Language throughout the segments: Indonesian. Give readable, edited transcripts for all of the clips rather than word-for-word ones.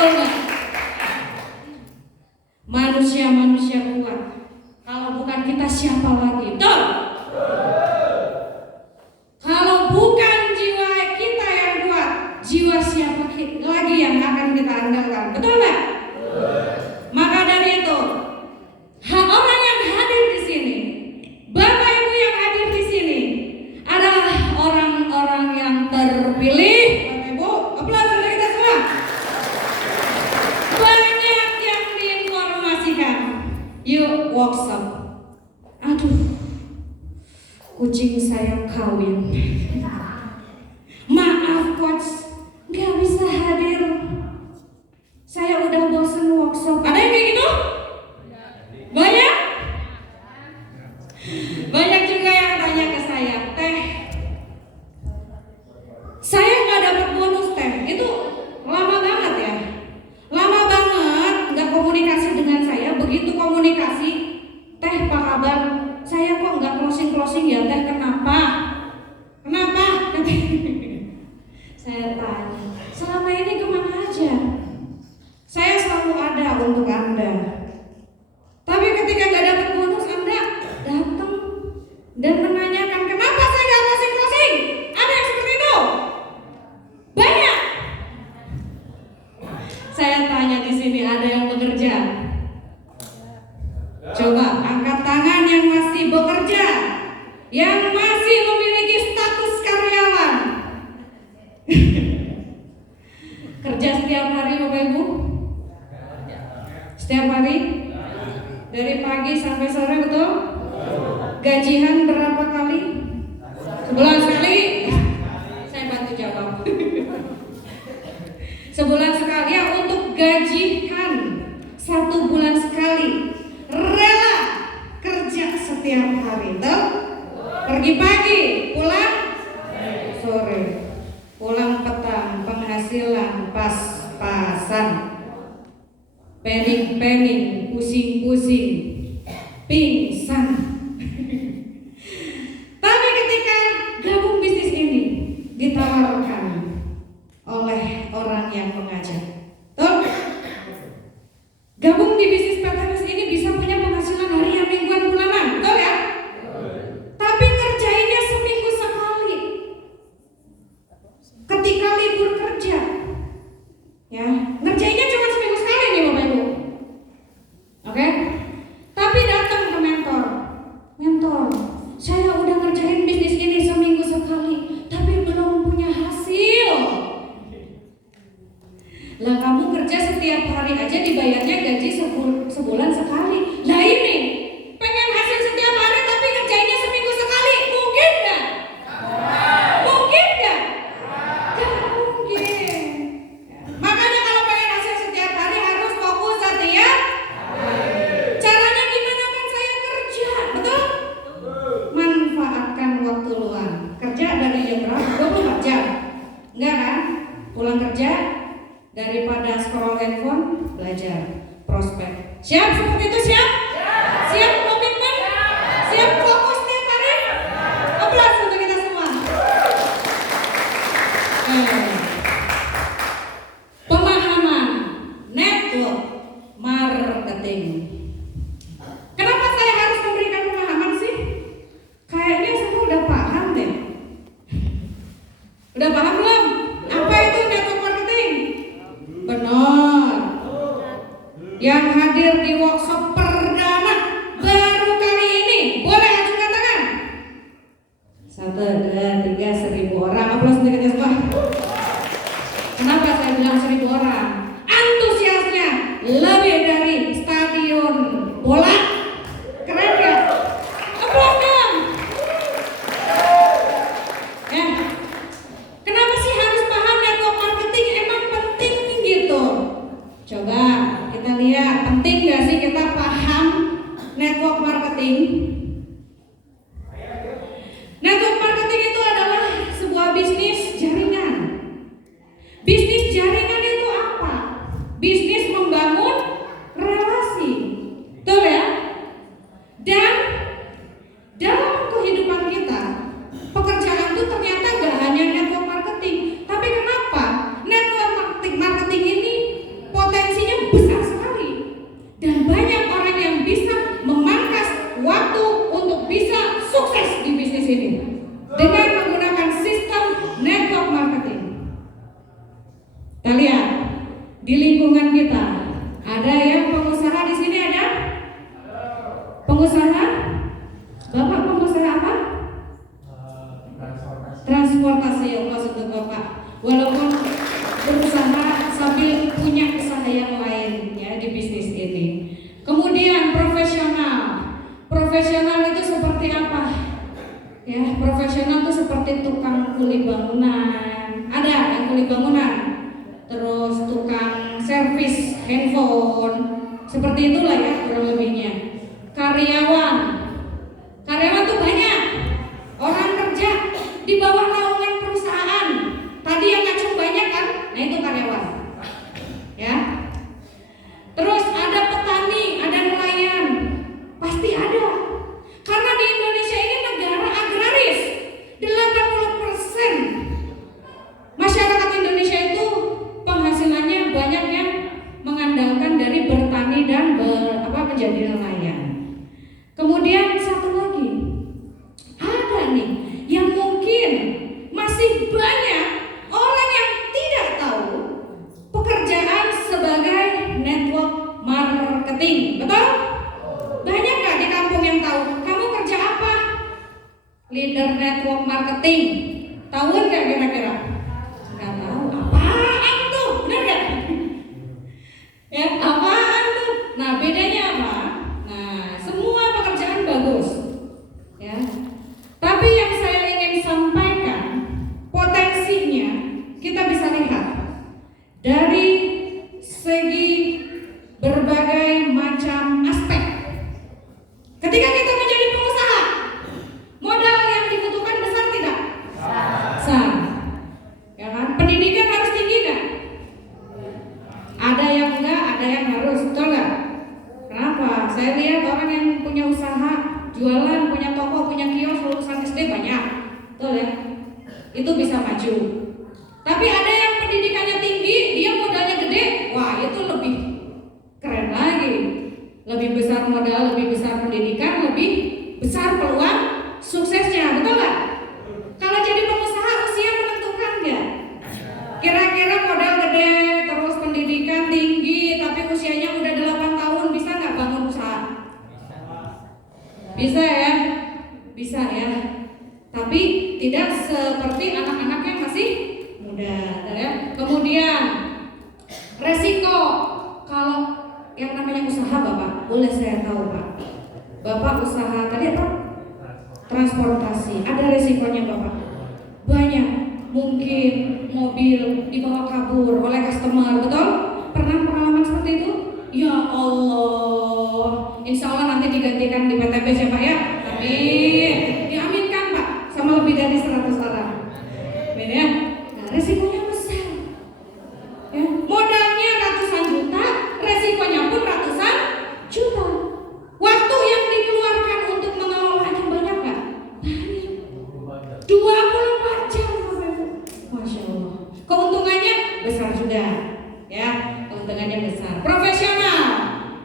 Betul nggak? Manusia-manusia kuat. Kalau bukan kita siapa lagi? Betul. Kalau bukan jiwa kita yang kuat, jiwa siapa lagi yang akan kita andalkan? Betul nggak? Maka dari itu, orang yang hadir di sini, Bapak Ibu yang hadir di sini adalah orang-orang yang terpilih. Bapak Ibu, aplaus untuk kita semua. Banyak yang diinformasikan, yuk workshop. Aduh, kucing saya kawin. Maaf coach, nggak bisa hadir. Saya udah bosen workshop. Ada yang kayak gitu? Banyak? Banyak juga yang tanya ke saya, Teh, saya nggak dapat bonus Teh. Itu lama banget ya. Lama banget nggak komunikasi dengan saya. Begitu komunikasi, Teh apa kabar? Saya kok nggak closing ya Teh, kenapa? Kenapa? Saya tanya, selama ini kemana aja? Saya selalu ada untuk Anda. Tapi ketika nggak dapat bonus, Anda datang dan menanyakan kenapa saya nggak closing? Ada yang seperti itu? Banyak. Saya tanya di sini, ada yang bekerja? Coba angkat tangan yang masih bekerja, yang masih memiliki status karyawan. Kerja setiap hari Bapak Ibu? Setiap hari? Dari pagi sampai sore, betul? Gajian berapa kali? Sebulan sekali? Saya bantu jawab. Sebulan sekali ya, untuk gajian 1 bulan sekali. Rela kerja setiap hari, betul? Pergi pagi, pulang sore, pulang petang, penghasilan pas-pasan, pening-pening, pusing-pusing, pingsan. Tapi ketika gabung bisnis ini ditawarkan oleh orang yang mengajak, tuh, gabung di bisnis PTNS ini bisa punya penghasilan harian, mingguan, bulanan, betul ya? Tapi ngerjainnya seminggu sekali. Ketika libur kerja, ya, ngerjainnya cuma seminggu sekali nih Bapak Ibu. Oke? Tapi datang ke mentor, saya udah ngerjain bisnis ini seminggu sekali, tapi belum punya hasil. Lah kamu kerja setiap hari aja dibayarnya gaji sebulan sekali. Lah ini pengen hasil setiap hari tapi ngerjainnya seminggu sekali, mungkin nggak? Mungkin nggak? Gak mungkin. Makanya kalau pengen hasil setiap hari harus fokus setiap. Caranya gimana? Kan saya kerja, betul? Manfaatkan waktu luang. Kerja dari jam berapa? 24 jam. Enggak kan? Pulang kerja, daripada scroll handphone, belajar, prospek. Siap seperti itu? Siap? Siap komitmen? Siap fokus tiap hari? Aplaus untuk kita semua. Pemahaman network marketing. Kenapa saya harus memberikan pemahaman sih? Kayaknya saya udah paham deh. Udah paham belum? Apa itu network marketing? Benar. Yang hadir di workshop perdana baru kali ini, boleh ajukan tangan. 1, 2, 3, 1000 orang. Aplaus untuk kita semua. Kenapa saya bilang 1000 orang? Antusiasnya lebih dari stadion bola. Keren ya? Aplaus dong. Ya. Kenapa sih harus paham network marketing? Emang penting gitu. Coba kita lihat, penting gak sih kita paham network marketing? Network marketing itu adalah sebuah bisnis jaringan. Bisnis jaringan itu apa? Bisnis membangun relasi, betul ya? Dan dalam kehidupan kita, pekerjaan itu ternyata gak hanya network marketing. Tapi kenapa network marketing ini kita. Ada yang pengusaha di sini ada? Pengusaha? Bapak pengusaha apa? Transportasi. Ya Allah, untuk Bapak. Walaupun berusaha sambil punya usaha yang lain ya di bisnis ini. Kemudian profesional. Profesional itu seperti apa? Ya, profesional itu seperti tukang kuli bangunan. Ada yang kuli bangunan. Terus tukang servis handphone. Seperti itulah ya kurang lebihnya. Karyawan. Karyawan tuh banyak. Orang kerja di bawah naungan perusahaan. Tadi yang ngacung banyak kan? Nah itu karyawan. Ya. Terus ada petani, ada nelayan. Pasti ada. Karena di Indonesia ini negara agraris. 80% masyarakat Indonesia itu penghasilannya banyak yang mengandalkan dari bertani dan menjadi nelayan. Kemudian satu lagi, ada nih yang mungkin masih banyak orang yang tidak tahu pekerjaan sebagai network marketing. Betul? Banyak gak di kampung yang tahu? Kamu kerja apa? Leader network marketing. Tahu nggak kira-kira? Nggak tahu. Apaan tuh? Benar nggak? Ya, apaan tuh? Nah, bedanya apa? Nah, semua pekerjaan bagus. Ya. Tapi yang saya ingin sampaikan, potensinya kita bisa lihat dari segi berbagai macam aspek. Ketika kita menjadi pengusaha, modal yang dibutuhkan besar tidak? Besar. Ya kan? Pendidikan harus tinggi kan? Ada yang enggak, ada yang harus, betul nggak? Kenapa? Saya lihat orang yang punya usaha, jualan, punya toko, punya kios, lulusan SD banyak, betul ya? Itu bisa maju. Tapi ada yang pendidikannya tinggi, dia modalnya gede, wah itu lebih keren lagi. Lebih besar modal, lebih besar pendidikan, lebih besar peluang suksesnya, betul nggak? Kalau jadi pengusaha usia menentukan nggak? Kira-kira modal gede, terus pendidikan tinggi, tapi usianya udah 8 tahun, bisa nggak bangun usaha? Bisa ya? Bisa ya. Tapi tidak seperti anak-anak yang masih muda, ya. Kemudian resiko kalau yang namanya usaha, Bapak, boleh saya tahu Pak? Bapak usaha tadi apa? Transportasi. Ada resikonya Bapak? Banyak. Mungkin mobil dibawa kabur oleh customer, betul? Pernah pengalaman seperti itu? Ya Allah. Insya Allah nanti digantikan di PTB siapa ya? Amin. Diaminkan Pak, sama lebih dari 100 orang. Amin ya. Nah, resikonya besar. Ya, modalnya ratusan juta, resikonya pun ratusan juta. Waktu yang dikeluarkan untuk mengelolanya banyak nggak? Banyak. 24 jam Bapak Ibu. Masya Allah. Keuntungannya besar juga, ya. Keuntungannya besar. Profesional,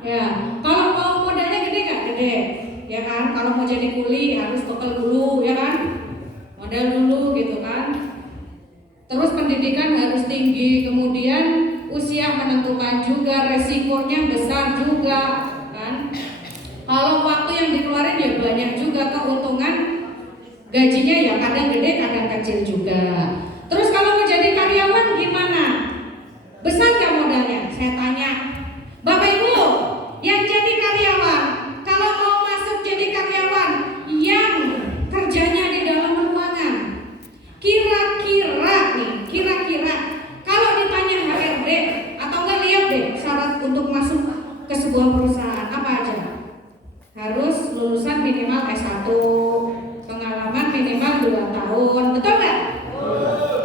ya. Kalau mau modalnya gede nggak? Gede, ya kan? Kalau mau jadi kuli harus bekal dulu, ya kan? Modal dulu, gitu kan? Terus pendidikan harus tinggi, kemudian usia menentukan juga, resikonya besar juga, kan? Kalau waktu yang dikeluarin ya banyak juga, keuntungan gajinya ya kadang gede, kadang kecil juga. Terus kalau menjadi karyawan gimana? Besar nggak modalnya? Saya tanya, Bapak Ibu yang jadi karyawan, kalau mau masuk jadi karyawan yang kerjanya di dalam ruangan, kira-kira kalau ditanya HRD atau enggak, lihat deh syarat untuk masuk ke sebuah perusahaan apa aja? Harus lulusan minimal S1, pengalaman minimal 2 tahun, betul nggak?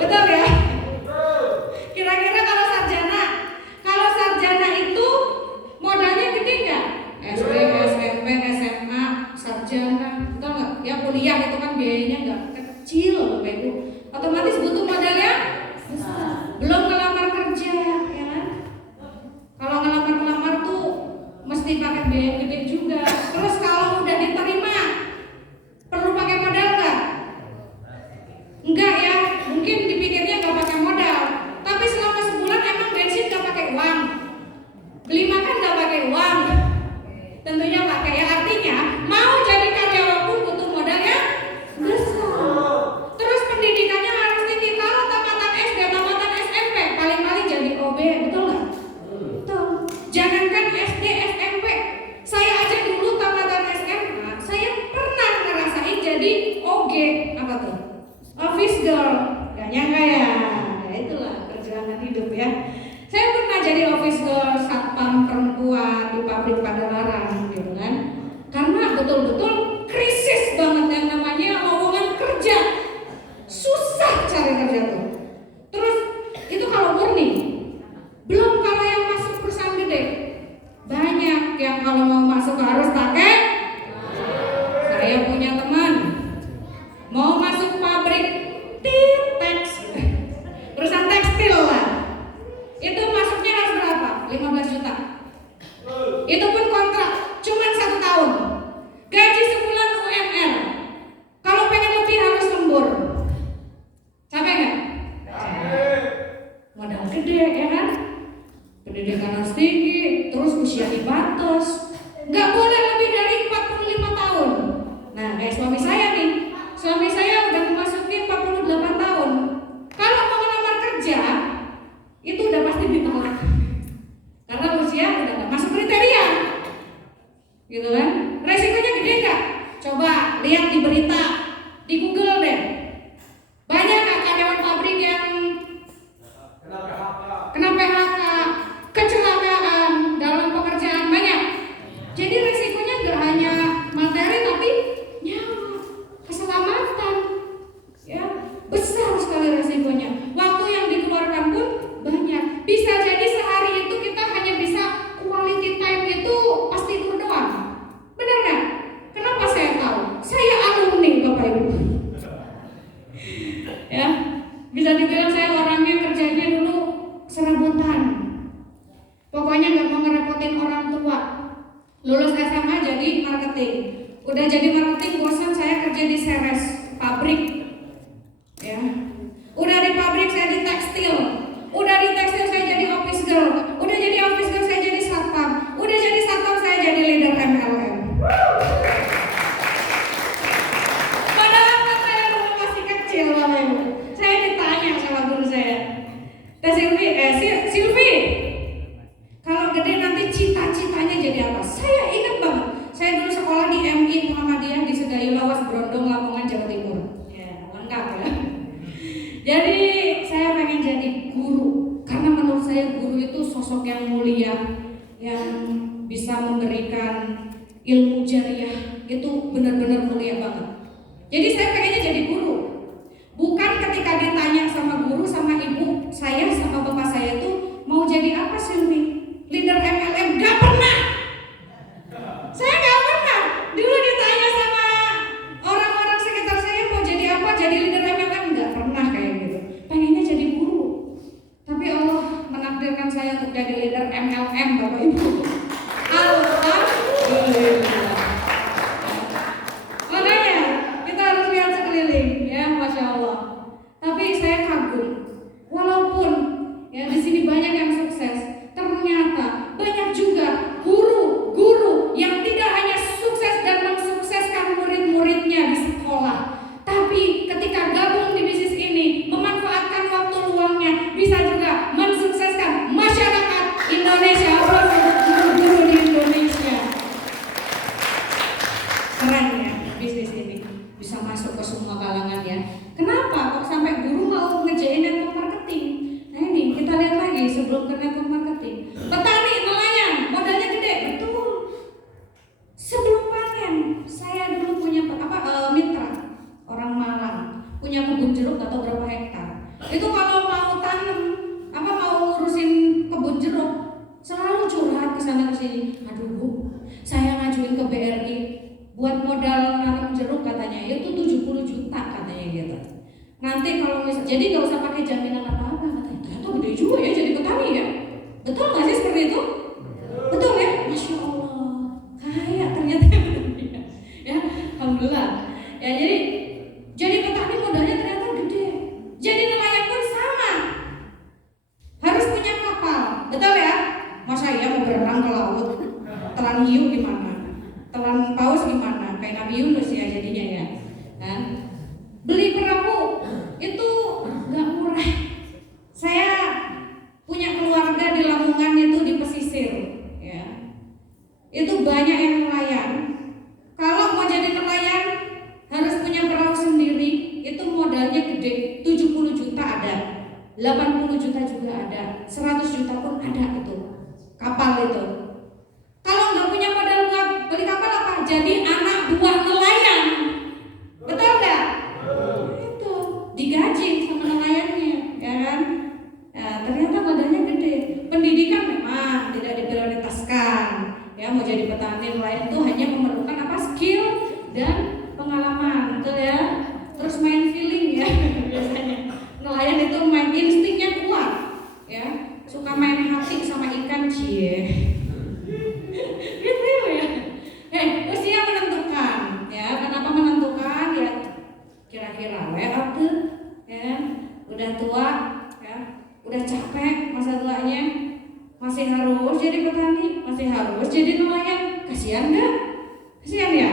Betul ya? Kira-kira kalau sarjana itu modalnya gede nggak? SD, SMP, SMA, sarjana, betul nggak? Ya kuliah itu kan biayanya nggak kecil, Bapak Ibu. Otomatis butuh modalnya besar. Belum ngelamar kerja, ya kan? Kalau ngelamar tuh mesti pakai biaya gede juga. Terus kalau udah diterima, perlu pakai modal nggak? Enggak ya, mungkin dipikirnya nggak pakai modal. Tapi selama sebulan emang bensin nggak pakai uang. Jangankan SD, SMP, saya aja dulu tamatan SMA, saya pernah ngerasain jadi OG, apa tuh? Office girl. Gak nyangka ya, ya itulah perjalanan hidup ya. Saya pernah jadi office girl, satpam perempuan di pabrik Padalarang gitu kan. Karena betul-betul krisis banget yang namanya lowongan kerja. Susah cari kerja tuh. Terus itu kalau murni. Belum kalau yang masuk perusahaan gede. Banyak yang kalau mau masuk harus pakai. Saya punya teman mau masuk pabrik teks, perusahaan tekstil lah. Itu masuknya harus berapa? 15 juta. Itu pun kontrak cuman 1 tahun. Gaji sebulan UMR. Kalau pengen lebih harus lembur. Capek nggak? Modal gede ya kan? Pendidikan harus tinggi, terus usia dibatas. Nggak boleh lebih dari 45 tahun. Nah kayak suami saya nih. Suami saya udah memasuki 48 tahun. Kalau mau melamar kerja, itu udah pasti ditolak. Karena usia udah gak masuk kriteria. Gitu kan? Resikonya gede nggak? Coba lihat di berita, di Google deh. Banyak nggak karyawan pabrik yang kena PHK, kecelakaan dalam pekerjaan? Banyak. Jadi resikonya nggak hanya materi tapi nyawa, keselamatan. Ya, besar sekali resikonya. Waktu yang dikeluarkan pun banyak. Bisa jadi sehari itu kita hanya bisa quality time itu pas tidur doang. Benar nggak? Kenapa saya tahu? Saya alumni Bapak Ibu. Ya, bisa dibilang saya orangnya kerjanya dulu serabutan. Pokoknya nggak mau ngerepotin orang tua. Lulus SMA jadi marketing. Udah jadi marketing bosan saya kerja di Ceres pabrik. Ya, udah di pabrik saya di tekstil. Udah di tekstil saya jadi office girl. Udah jadi office girl saya jadi satpam. Udah jadi satpam saya jadi leader MLM. Padahal kan saya dulu masih kecil Bapak Ibu. Saya ditanya sama guru saya, Teh Silvi, kalau gede nanti cita-citanya jadi apa? Saya ingat banget. Saya dulu sekolah di MI Muhammadiyah di Sedayu Lawas, Brondong, Lamongan, Jawa Timur. Ya, lengkap ya. Jadi saya pengen jadi guru karena menurut saya guru itu sosok yang mulia, yang bisa memberikan ilmu jariah, itu benar-benar mulia banget. Jadi saya pengennya jadi guru. Bukan ketika ditanya sama guru, sama ibu saya, sama bapak saya itu mau jadi apa sih Silvi? Leader MLM? Gak pernah. Saya gak pernah. Dulu ditanya sama orang-orang sekitar saya mau jadi apa? Jadi leader MLM? Gak pernah kayak gitu. Pengennya jadi guru. Tapi Allah menakdirkan saya untuk jadi leader MLM Bapak Ibu. Alhamdulillah. Makanya kita harus lihat sekeliling ya, Masya Allah. Tapi saya kagum. Walaupun ya di sini banyak yang sukses, ternyata banyak juga guru-guru yang tidak hanya sukses dan mensukseskan murid-muridnya di sekolah, tapi ketika gabung di bisnis ini, memanfaatkan waktu luangnya, bisa juga mensukseskan masyarakat Indonesia, guru-guru di Indonesia. Keren ya bisnis ini, bisa masuk ke semua kalangan ya. Kenapa kok sampai guru mau ngejain network marketing? Nah ini kita lihat lagi sebelum ke network marketing. Petani, nelayan, modalnya gede, betul. Sebelum panen, saya dulu punya mitra orang Malang, punya kebun jeruk atau berapa hektar. Itu kalau mau tanam, mau ngurusin kebun jeruk, selalu curhat ke sana ke sini. Aduh Bu, saya ngajuin ke BRI buat modal nanam jeruk katanya, itu 70 juta katanya gitu. Nanti kalau jadi nggak usah pakai jaminan apa-apa katanya. Ternyata gede juga ya jadi petani ya. Betul nggak sih seperti itu? Betul ya? Masya Allah, kaya ternyata ya. Alhamdulillah. Ya jadi petani modalnya ternyata gede. Jadi nelayan pun sama. Harus punya kapal, betul ya? Masa ya mau berenang ke laut? Telan hiu gimana? Telan paus gimana? Kayak Nabi Yunus ya jadinya ya. Kan? Beli perahu itu nggak murah. Saya punya keluarga di Lamongan itu di pesisir. masih harus jadi petani, masih harus jadi nelayan. Kasihan nggak? Kasihan ya.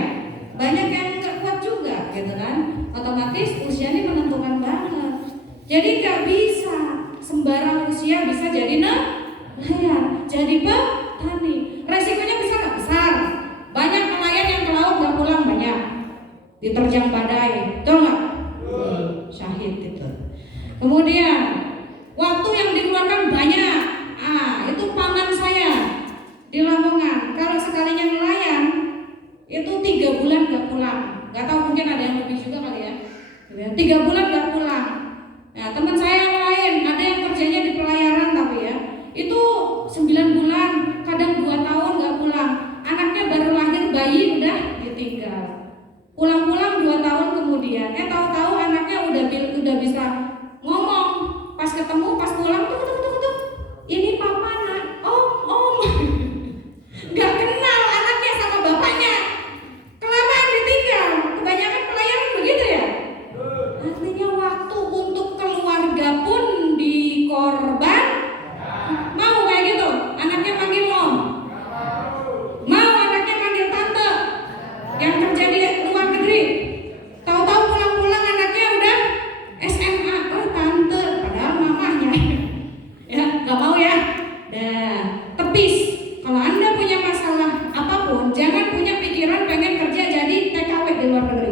Banyak yang nggak kuat juga, gitu kan? Otomatis usia ini menentukan banget. Jadi nggak bisa sembarang usia bisa jadi nelayan, jadi petani. Resikonya besar nggak? Besar. Banyak nelayan yang ke laut nggak pulang, banyak. Diterjang badai, tahu nggak? Syahid itu. Kemudian waktu yang dikeluarkan banyak. Itu paman saya di Lamongan. Kalau sekalinya nelayan itu 3 bulan nggak pulang. Nggak tahu, mungkin ada yang lebih juga kali ya. 3 bulan nggak pulang. Nah, teman saya yang lain ada yang kerjanya di pelayaran tapi ya itu 9 bulan, kadang 2 tahun nggak pulang. Anaknya baru lahir, bayi udah ditinggal. Pulang-pulang 2 tahun kemudian, tahu-tahu anaknya udah bisa ngomong. Pas ketemu, pas pulang tuh, ini papa nak, om. Nggak kenal anaknya sama bapaknya. Kelamaan ditinggal. Kebanyakan pelayaran begitu ya. Artinya waktu untuk keluarga pun dikorban. Mau kayak gitu? Anaknya panggil om. Mau anaknya panggil tante. Yang kerja di luar negeri. Tahu-tahu pulang-pulang anaknya udah SMA. Oh tante, padahal mamanya. Ya, nggak mau ya. Dah, tepis. Kalau Anda punya masalah apapun, jangan punya pikiran pengen kerja jadi TKW di luar negeri.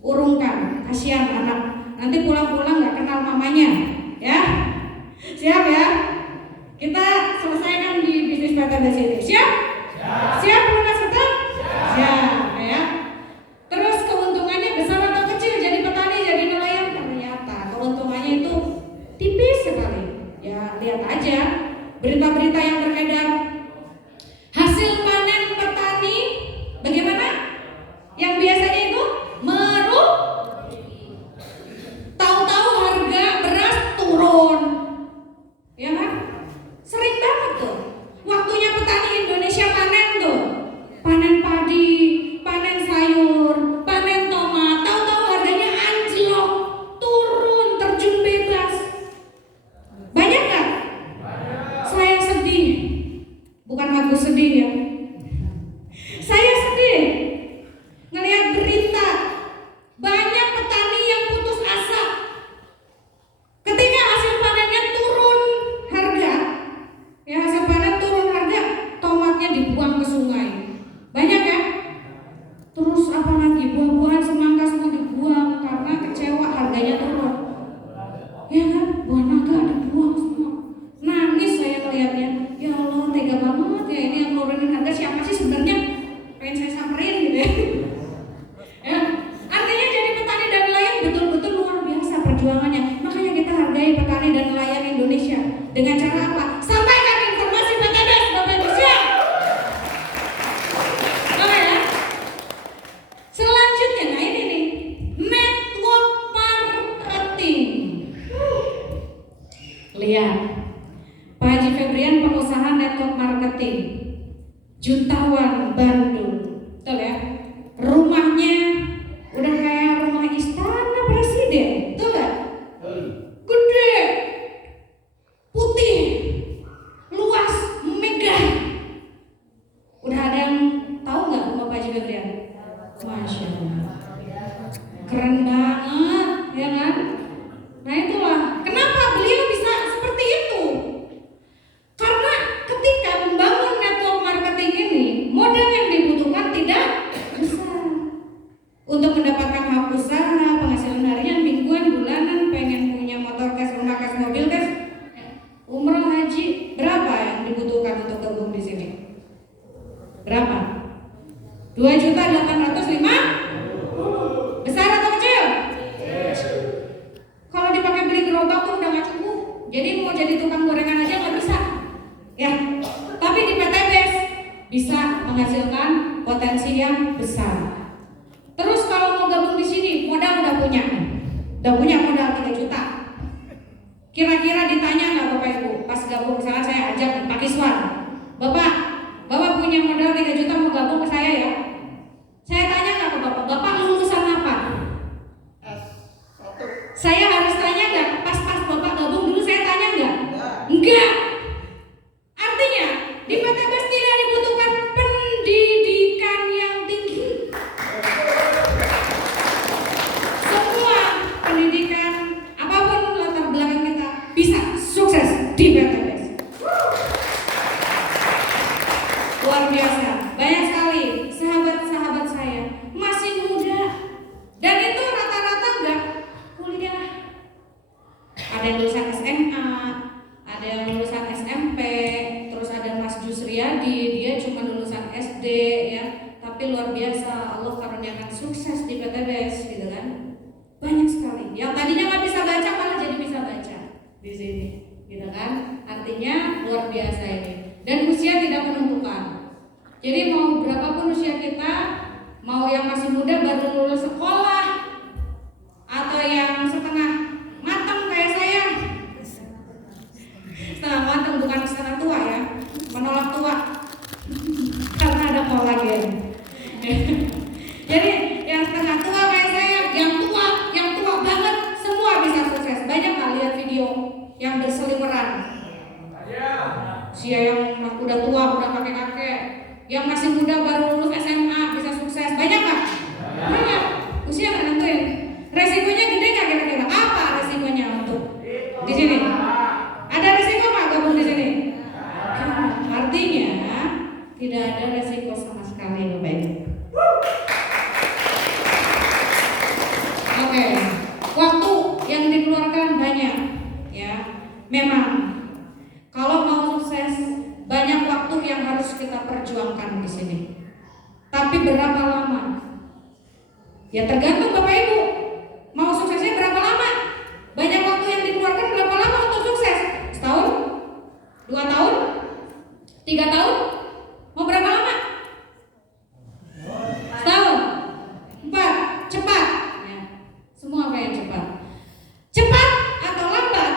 Urungkan, kasihan anak. Nanti pulang-pulang nggak kenal mamanya, ya. Siap ya? Kita selesaikan di bisnis PTBS ini. Siap? Siap lunas betul? Siap, ya. Terus keuntungannya besar atau kecil jadi petani, jadi nelayan? Ternyata keuntungannya itu tipis sekali. Ya, lihat aja berita-berita yang beredar. Hasil panen petani bagaimana? Yang biasanya itu tahu-tahu harga beras turun, ya kan? Sering banget tuh. Waktunya petani Indonesia panen tuh, panen padi, panen sayur, panen tomat. Tahu-tahu harganya anjlok, turun, terjun bebas. Banyak nggak? Saya sedih. Bukan aku sedih ya. Saya sedih ngelihat berita banyak petani yang putus asa ketika hasil panennya turun harga. Ya, hasil panen turun harga, tomatnya dibuang ke sungai. Banyak ya? Terus apa lagi? Buah-buahan semangka semua dibuang karena kecewa harganya turun. Ya kan? Buah naga dibuang semua. Nangis saya melihatnya. Ya Allah, tega banget ya, ini yang nurunin harga siapa sih sebenarnya? Pengen saya samperin gitu ya. Ya, artinya jadi petani dan nelayan betul-betul luar biasa perjuangannya. Makanya kita hargai petani dan nelayan Indonesia. Dengan cara apa? Sampaikan informasi PTBS, Bapak Ibu siap. Oh ya. Selanjutnya, nah ini nih, network marketing. Lihat, Pak Haji Febrian pengusaha network marketing, jutawan Bandung, betul ya? Rumahnya udah kayak rumah istana presiden, betul gak? Gede, putih, luas, megah. Udah ada yang tahu nggak rumah Pak Haji Febrian? Masya Allah, keren banget, ya kan? Nah itulah kenapa beliau bisa seperti itu. Karena ketika membangun network marketing ini, modal yang dibutuhkan tidak besar. Untuk mendapatkan hak usaha, penghasilan harian, mingguan, bulanan, pengen punya motor cash, rumah cash, mobil cash, umroh, haji, berapa yang dibutuhkan untuk gabung di sini? Berapa? 2.805.000. Besar atau kecil? Kalau dipakai beli gerobak tuh udah gak cukup. Jadi mau jadi tukang gorengan aja gak bisa. Ya, tapi di PTBS bisa menghasilkan potensi yang besar. Terus kalau mau gabung di sini, modal udah punya modal 3 juta. Kira-kira ditanya nggak Bapak Ibu, pas gabung misalnya saya ajak Pak Kiswan, Bapak punya modal 3 juta mau gabung ke saya ya? Saya tanya nggak ke Bapak lulusan apa? Saya harus tanya nggak? Pas Bapak gabung dulu saya tanya nggak? Enggak. Artinya luar biasa. Banyak sekali sahabat-sahabat saya masih muda dan itu rata-rata enggak kuliah. Ada yang lulusan SMA, ada yang lulusan SMP, terus ada Mas Jusriyadi, dia cuma lulusan SD ya, tapi luar biasa Allah karuniakan sukses di PTBS gitu kan. Banyak sekali yang tadinya nggak bisa baca malah jadi bisa baca di sini gitu kan. Artinya luar biasa ini. Dan usia tidak menentukan. Jadi mau berapapun usia kita, mau yang masih muda baru lulus sekolah atau yang setengah matang kayak saya. Setengah matang bukan setengah tua ya, menolak tua karena ada kolagen. Jadi yang setengah tua kayak saya, yang tua banget, semua bisa sukses. Banyak nggak lihat video yang berseliweran? Usia yang udah tua, udah kakek-kakek, yang masih muda baru lulus SMA bisa sukses. Banyak nggak? Banyak. Usia nggak nentuin. Resikonya gede nggak kira-kira? Apa resikonya untuk di sini? Ada resiko nggak gabung di sini? Artinya tidak ada resiko sama sekali, Bapak Ibu. Oke, waktu yang dikeluarkan banyak, ya. Memang kalau mau sukses banyak waktu yang harus kita perjuangkan di sini. Tapi berapa lama? Ya tergantung Bapak Ibu. Mau suksesnya berapa lama? Banyak waktu yang dikeluarkan berapa lama untuk sukses? Setahun? 2 tahun? 3 tahun? Mau berapa lama? Setahun? 4? Cepat? Ya. Semua kayak cepat. Cepat atau lambat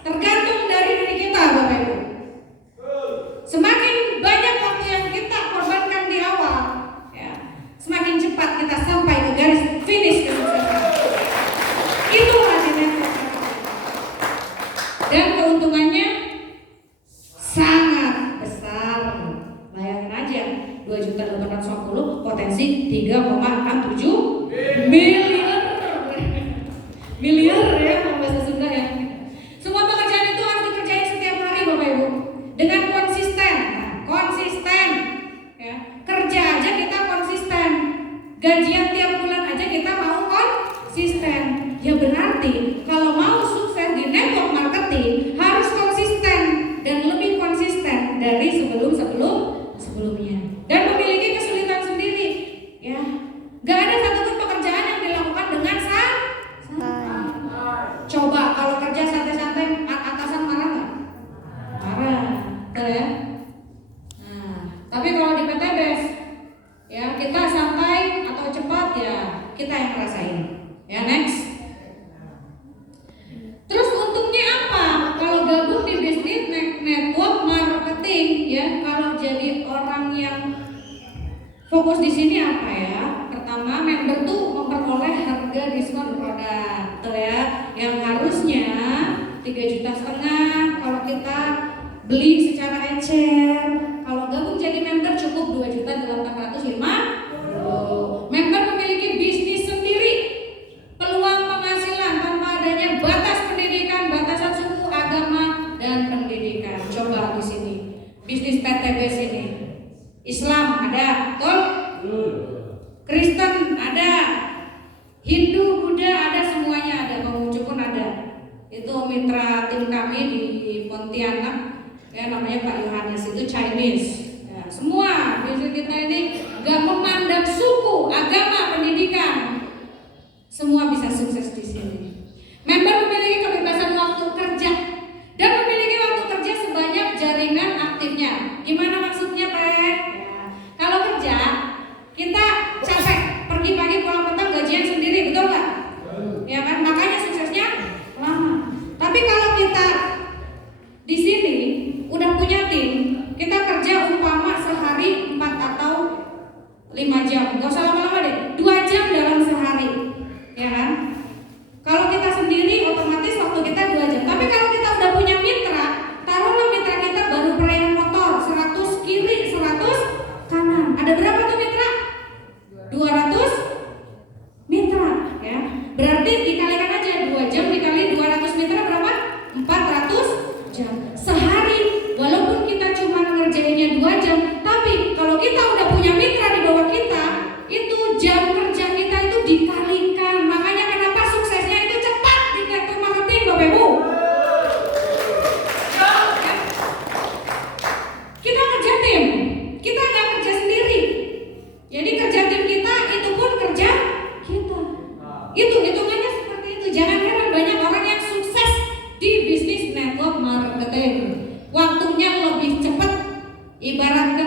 tergantung dari diri kita, Bapak Ibu. Semakin banyak waktu yang kita korbankan di awal, ya, semakin cepat kita sampai ke garis finish kesuksesan. Itu hasilnya. Dan keuntungannya sangat besar. Bayangin aja, 2.850 potensi 3,67 miliar. Miliar ya, kalau bahasa Sunda ya. Semua pekerjaan itu harus dikerjain setiap hari, Bapak Ibu, dengan konsisten. Nah, konsisten ya. Kerja aja kita konsisten. Gajian tiap bulan aja kita mau konsisten. Ya berarti kalau mau sukses di network marketing harus konsisten dan lebih konsisten dari sebelumnya. Dan memiliki kesulitan sendiri, ya. Gak ada satupun pekerjaan yang dilakukan dengan santai. Coba kalau kerja santai-santai, atasan marah nggak? Marah, betul ya. Nah, tapi kalau di PTBS, ya kita santai atau cepat ya kita yang ngerasain. Ya next. Terus untungnya apa? Kalau gabung di bisnis network marketing, ya kalau jadi orang yang fokus di sini apa ya? Pertama, member tuh memperoleh harga diskon produk, betul ya? Yang harusnya 3,5 juta kalau kita beli secara ecer. Kalau gabung jadi member cukup 2.850. Member memiliki bisnis sendiri, peluang penghasilan tanpa adanya batas pendidikan, batasan suku, agama, dan pendidikan. Coba di sini, bisnis PTBS ini, Islam ada, betul? Kristen ada, Hindu, Buddha ada, semuanya ada, Konghucu pun ada. Itu mitra tim kami di Pontianak, ya namanya Pak Yohanes, itu Chinese. Ya, semua bisnis kita ini gak memandang suku, agama, pendidikan, semua bisa sukses di sini. Member memiliki kebebasan waktu kerja dan memiliki waktu kerja sebanyak jaringan aktifnya. Gimana maksudnya, Teh? Ya, kalau kerja kita capek, pergi pagi pulang petang, gajian sendiri, betul nggak? Ya kan, makanya suksesnya lama. Tapi kalau kita di sini udah punya tim, kita kerja umpama sehari 4 atau 5 jam, nggak usah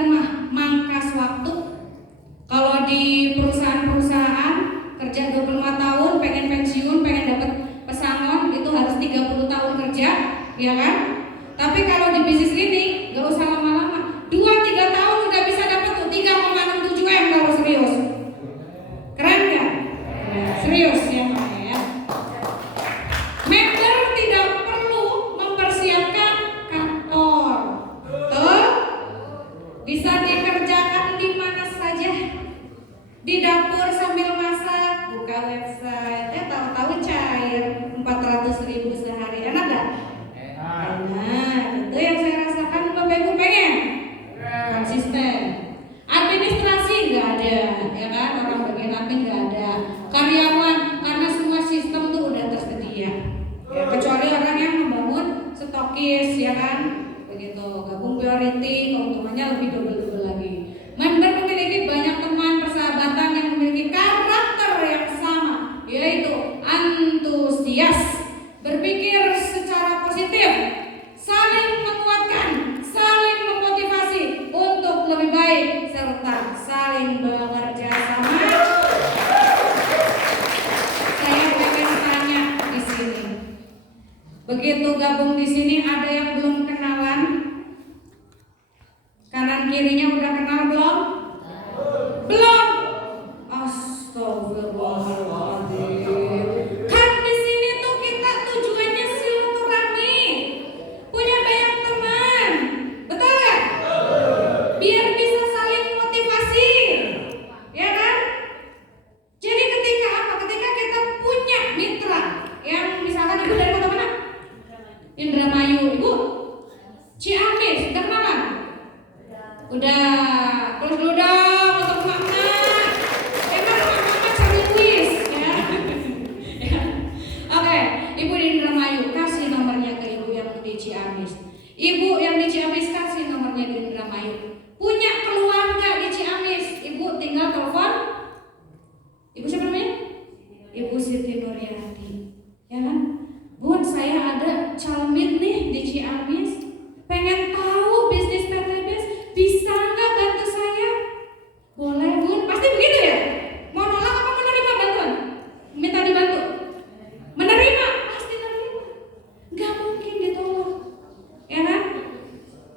mah mangkas waktu. Kalau di perusahaan-perusahaan kerja 25 tahun, pengen pensiun, pengen dapat pesangon itu harus 30 tahun kerja, ya kan? Tapi kalau di bisnis ini nggak usah lama-lama, 2-3 tahun udah bisa dapat tuh 3,67 M kalau serius. Keren ya? Serius ya Pak ya. Member tidak perlu mempersiapkan kantor, tuh bisa dikerjakan di mana saja, di dapur sambil masak, buka website, tahu-tahu cair 400.000 sehari, enak gak? Enak, itu yang saya rasakan. Bapak Ibu pengen konsisten. Administrasi nggak ada, ya kan? Orang bagian admin nggak ada. Karyawan karena semua sistem tuh udah tersedia. Ya, kecuali orang yang membangun stokis, ya kan? Begitu, gabung priority, keuntungannya lebih double lagi. Member memiliki banyak teman persahabatan yang memiliki karakter yang sama, yaitu antusias, berpikir secara positif, saling menguatkan, saling memotivasi untuk lebih baik, serta saling bekerja sama. Saya pengen tanya di sini, begitu gabung di sini ada yang belum kenalan? Kanan kirinya udah kenal belum? Belum. Astagfirullahaladzim. Kan di sini tuh kita tujuannya silaturahmi, punya banyak teman, betul nggak? Biar bisa saling motivasi, ya kan? Jadi ketika apa? Ketika kita punya mitra yang misalkan ibu dari kota mana? Indramayu, ibu Ciamis, udah kenalan? Udah, terus dulu dong untuk mama. Emang mama cari kuis ya. Ya. Oke, ibu di Indramayu kasih nomornya ke ibu yang di Ciamis. Ibu yang di Ciamis kasih nomornya di Indramayu. Punya keluarga di Ciamis, ibu tinggal telepon. Ibu siapa namanya? Ibu Siti Nuryati. Ya kan? Bun, saya ada calmit nih di Ciamis. Pengen tahu bisnis PTBS, bisa nggak bantu saya? Boleh Bun, pasti begitu ya? Mau nolak apa menerima bantuan? Minta dibantu? Menerima, pasti menerima. Nggak mungkin ditolak, ya kan?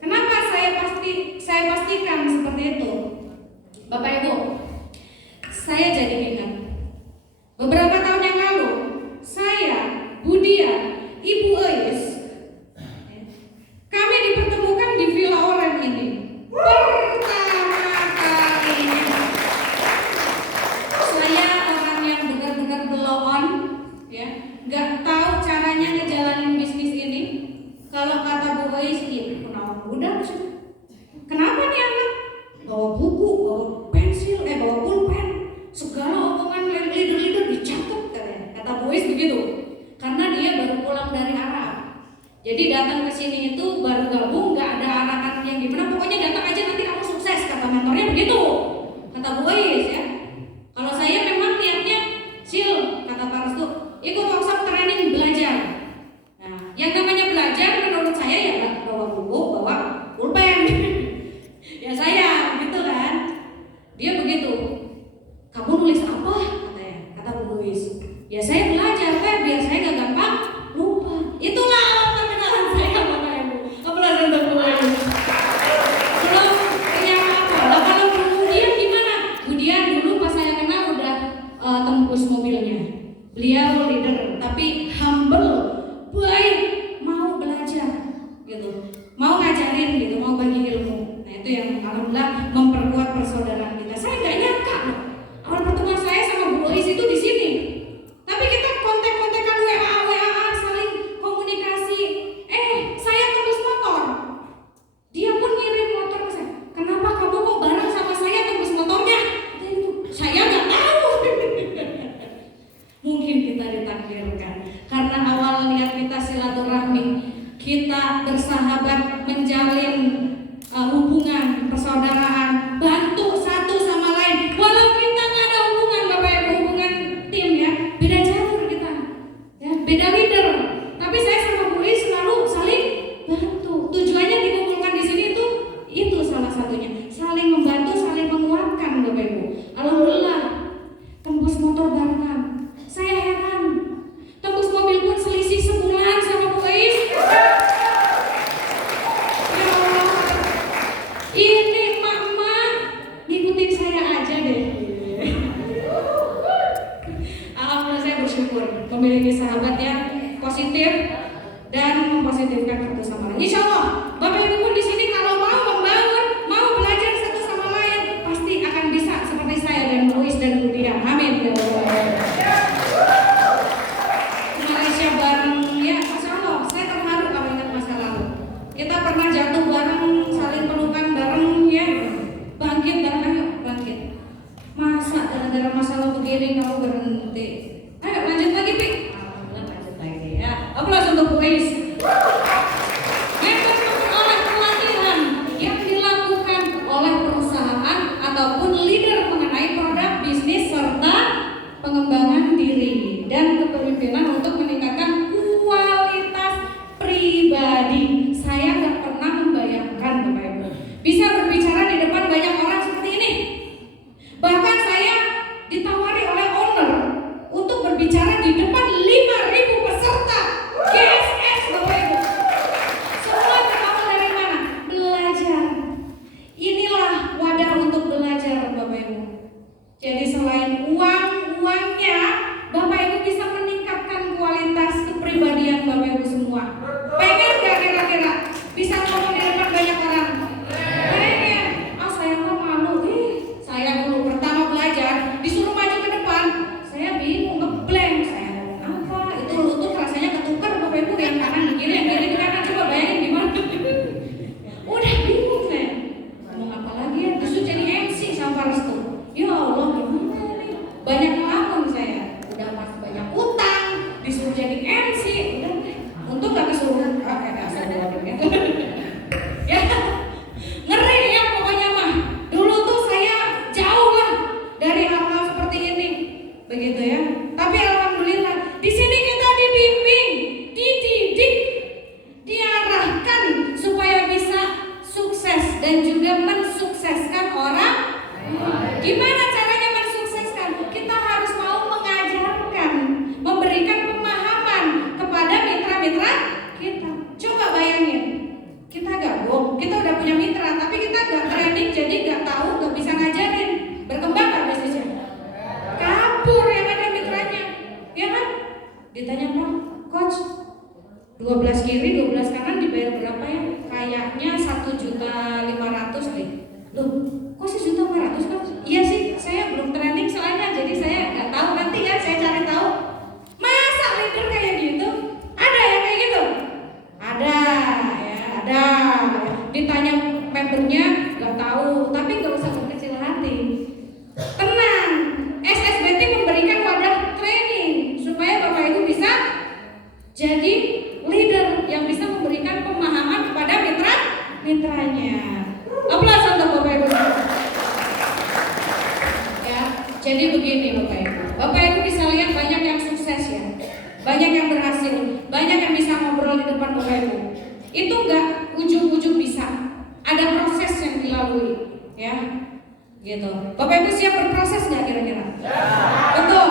Kenapa saya pastikan seperti itu? Bapak Ibu, saya jadi ingat beberapa tahun yang lalu, saya, Budia, Ibu Eis, kami dipertemukan di Villa Oren ini. Pertama kalinya saya orang yang benar-benar blow on, ya, nggak tahu caranya ngejalanin bisnis ini. Kalau kata Bu Eis, kenapa udah sih? Kenapa nih anak? Bawa buku, bawa pensil, bawa pulpen, segala omongan leader-leader dicatat katanya. Kata Bu Eis begitu. Karena dia baru pulang dari Arab. Jadi datang ke sini itu baru gabung, nggak ada arahan yang gimana. Pokoknya datang aja nanti kamu sukses, kata mentornya begitu. Kata Bu Eis ya. Kalau saya memang niatnya Sil, kata Pak Restu, ikut workshop training belajar. Nah, yang namanya belajar menurut saya ya bawa buku, bawa pulpen. Ya saya gitu kan. Dia begitu. Kamu nulis apa? Katanya. Kata Bu Eis. Ya saya belajar kan biar saya gak gampang lupa. Itulah perkenalan saya Bapak Ibu. Apalagi untuk Bu Eis. Belum punya apa? Lah kalau kemudian gimana? Kemudian dulu pas saya kenal udah tembus mobilnya. Beliau leader tapi humble, baik, mau belajar gitu, mau ngajarin gitu, mau bagi ilmu. Nah itu yang alhamdulillah memperkuat persaudaraan kita. Saya nggak nyangka awal pertemuan saya sama Bu Eis itu di sini. Tapi kita kontak-kontakan WA-an saling komunikasi. Saya tembus motor. Dia pun ngirim motor ke saya. Kenapa kamu kok bareng sama saya tembus motornya? Saya nggak tahu. Mungkin kita ditakdirkan karena awal niat kita silaturahmi, kita bersahabat, menjalin hubungan persaudaraan kepemimpinan untuk meningkatkan kualitas pribadi. Saya nggak pernah membayangkan Bapak Ibu bisa berbicara di depan banyak orang seperti ini. Bahkan saya ditawari oleh owner untuk berbicara di depan 5.000 peserta GSS Bapak Ibu. Semua berawal dari mana? Belajar. Inilah wadah untuk belajar Bapak Ibu. Jadi selain uangnya, Bapak Ibu bisa meningkatkan kualitas kepribadian Bapak Ibu semua. Pengen gak kira-kira bisa ngomong di depan banyak orang? Pengen. Saya mah malu. Saya dulu pertama belajar disuruh maju ke depan, saya bingung, ngeblank. Saya ngomong apa? Itu lutut rasanya ketukar Bapak Ibu, yang kanan di kiri, yang kiri di kanan. Coba bayangin gimana? Udah bingung saya. Ngomong apa lagi ya? Disuruh jadi MC sama Restu. Ya Allah, gimana nih? Banyak ngelamun saya. Udah masih banyak utang, disuruh jadi MC. Udah, untung gak kesuruh. Ya, ngeri ya pokoknya mah. Dulu tuh saya jauh lah dari hal-hal seperti ini, begitu ya. Tapi alhamdulillah di sini kita dibimbing, dididik, diarahkan supaya bisa sukses dan juga mensukseskan orang. Gimana caranya mensukseskan? Kita harus mau mengajarkan, memberikan pemahaman kepada mitra-mitra kita. Coba bayangin, kita gabung, kita udah punya mitra, tapi kita gak training, jadi gak tahu, gak bisa ngajarin. Berkembang gak bisnisnya? Kabur yang ada mitranya, ya kan? Ditanya Pak, Coach, 12 kiri, 12 kanan dibayar berapa ya? Kayaknya 1.500.000 deh. Loh, kok 1.500.000 Coach? Iya sih, saya belum training soalnya, jadi saya gak tahu, nanti ya saya cari tahu. Masa leader kayak gitu? Ada yang kayak gitu? Ada. Ditanya membernya gak tahu, tapi gak usah berkecil hati. Tenang, SSBT memberikan wadah training supaya Bapak Ibu bisa jadi leader yang bisa memberikan pemahaman kepada mitranya. Aplaus untuk Bapak Ibu. Ya, jadi begini Bapak Ibu. Bapak Ibu bisa lihat banyak yang sukses ya, banyak yang berhasil, banyak yang bisa ngobrol di depan Bapak Ibu. Itu enggak ujung-ujung bisa, ada proses yang dilalui, ya, gitu. Bapak Ibu siap berproses nggak kira-kira? Betul,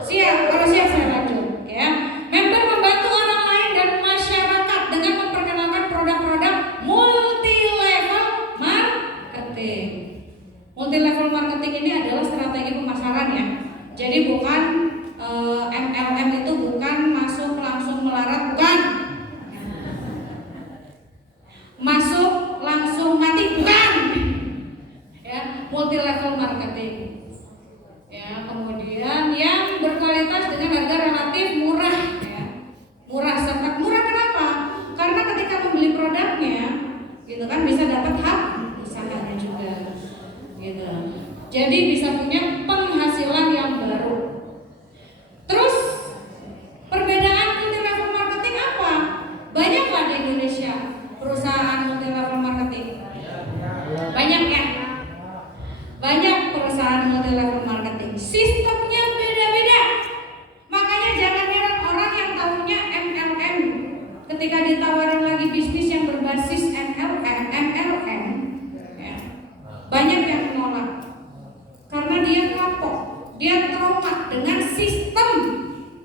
siap. Kalau siap saya lanjut, ya. Member membantu orang lain dan masyarakat dengan memperkenalkan produk-produk multi-level marketing. Multi-level marketing ini adalah strategi pemasaran ya. Jadi bukan MLM itu bukan masuk langsung melarat, bukan. Masuk langsung mati, bukan. Ya, multi level marketing. Ya, kemudian yang berkualitas dengan harga relatif murah ya. Murah serta murah kenapa? Karena ketika membeli produknya gitu kan bisa dapat hak usahanya juga. Gitu. Jadi bisa punya penghasilan yang baru. Terus perbedaan multi level marketing apa? Banyak lah di Indonesia perusahaan multi level marketing. Banyak ya. Banyak perusahaan multi level marketing. Sistemnya beda-beda. Makanya jangan heran orang yang tahunya MLM ketika ditawarin lagi bisnis yang berbasis MLM ya, banyak yang menolak. Karena dia kapok, dia trauma dengan sistem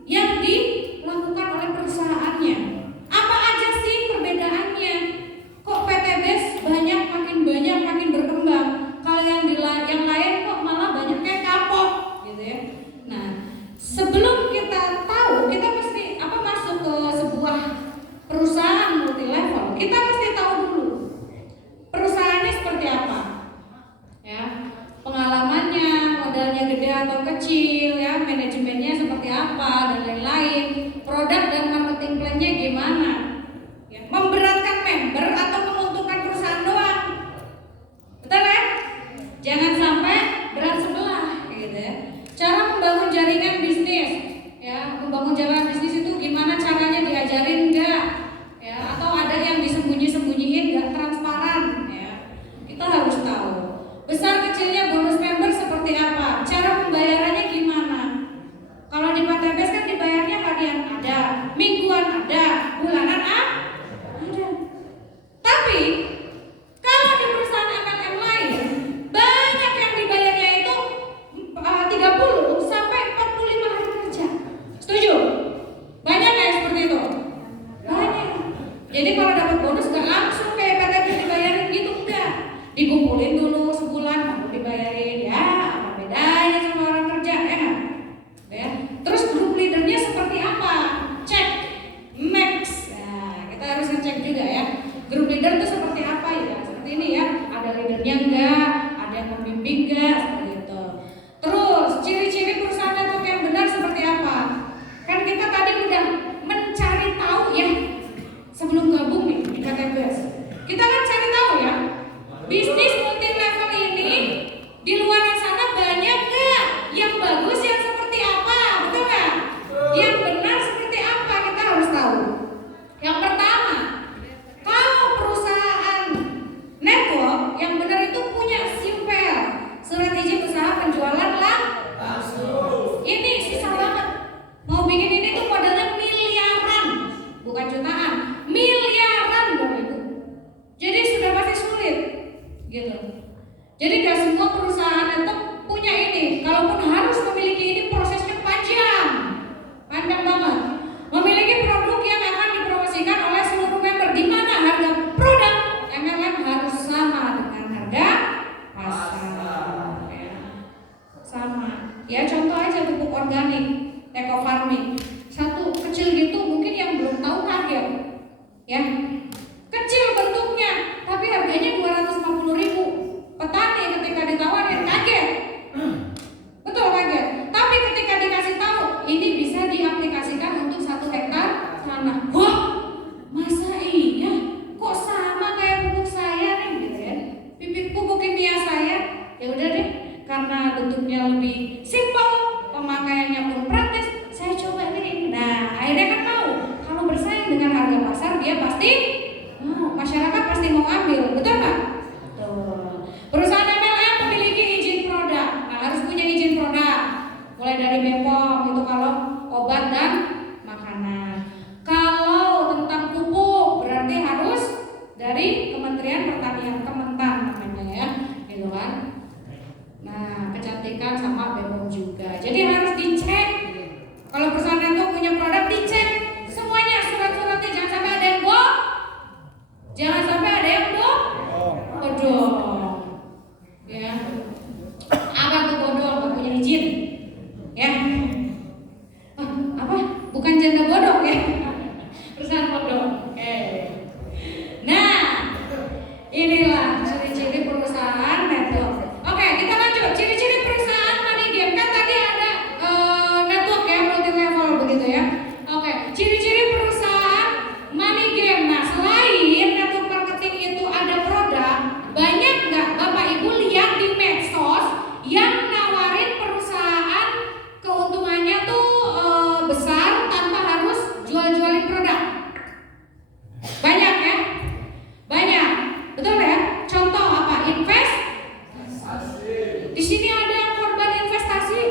yang dilakukan oleh perusahaannya. Apa aja sih perbedaannya? Kok PTBS makin berkembang, kalau yang lain kok malah banyak kayak kapok, gitu ya. Nah, sebelum kita tahu, kita mesti masuk ke sebuah perusahaan multi level, kita mesti tahu dulu perusahaannya seperti apa, ya. Pengalamannya, modalnya gede atau kecil, ya, manajemennya seperti apa dan lain-lain, produk dan marketing plan-nya gimana, ya. Memberatkan member atau menguntungkan perusahaan doang, betul kan? Jangan sampai berat sebelah, gitu ya. Cara membangun jaringan bisnis, ya, membangun jaringan bisnis itu gimana caranya, diajarin enggak, ya, atau ada yang disembunyi-sembunyiin, enggak transparan, ya. Kita harus tahu. Besar kecilnya bonus member seperti apa? Cara pembayarannya gimana? Kalau di PTBS kan dibayar ditungguin dulu sebulan baru dibayarin. Ya, apa bedanya sama orang kerja ya? Terus grup leadernya seperti apa? Cek, max. Nah, kita harus ngecek juga ya. Grup leader itu seperti apa ya? Seperti ini ya. Ada leadernya enggak? Ada yang membimbing enggak? Seperti itu. Terus ciri-ciri perusahaan network yang benar seperti apa? Kan kita tadi udah mencari tahu ya sebelum gabung nih di KTPS. Kita kan cari tahu ya, bisnis multi level ini di luar sana banyak nggak? Yang bagus yang seperti apa, betul nggak? Yang benar seperti apa kita harus tahu. Yang pertama, kalau perusahaan network yang benar itu punya SIMPEL, surat izin usaha penjualan langsung. Ini susah banget. Mau bikin ini tuh modalnya miliaran, bukan jutaan, miliaran Bapak Ibu. Jadi sudah pasti sulit, gitu. Jadi gak semua perusahaan itu punya ini. Kalaupun harus memiliki ini, prosesnya panjang banget. Memiliki produk yang akan dipromosikan oleh seluruh member, di mana harga produk MLM harus sama dengan harga pasar. Sama. Ya contoh aja pupuk organik, eco farming. Satu kecil gitu mungkin yang belum tahu kaget, ya. Kecil bentuknya, tapi harganya 250.000. Petani ketika ditawarin kaget, betul kaget. Tapi ketika dikasih tahu ini bisa diaplikasikan untuk 1 hektar tanah, wah masa iya? Kok sama kayak pupuk saya nih, gitu ya? Pupuk kimia saya, ya udah deh, karena bentuknya lebih simpel, pemakaiannya pun praktis, saya coba nih. Nah akhirnya kan tahu kalau bersaing dengan harga pasar dia pasti masyarakat pasti mau ambil, betul nggak? Perusahaan MLM memiliki izin produk, nah harus punya izin produk, mulai dari BPOM itu kalau obat dan makanan. Kalau tentang pupuk berarti harus dari Kementerian Pertanian, Kementan namanya ya, gitu kan? Nah kecantikan sama BPOM juga, jadi harus dicek. Kalau perusahaan itu punya produk dicek semuanya, surat-suratnya jangan sampai ada yang bohong. Jangan sampai ada yang bodong, ya. Apa tuh bodong? Gak punya izin, ya. Apa? Bukan janda bodong ya? Perusahaan bodong. Oke. Nah, inilah ciri-ciri perusahaan network. Oke, kita lanjut. Ciri-ciri perusahaan money game. Kan tadi ada network ya, multi level begitu ya. Oke, ciri-ciri perusahaan money game. Nah, selain network marketing itu ada produk, banyak nggak Bapak Ibu lihat di medsos yang nawarin perusahaan keuntungannya tuh besar tanpa harus jual-jualin produk? Banyak ya? Banyak, betul ya? Contoh apa? Investasi. Di sini ada yang korban investasi.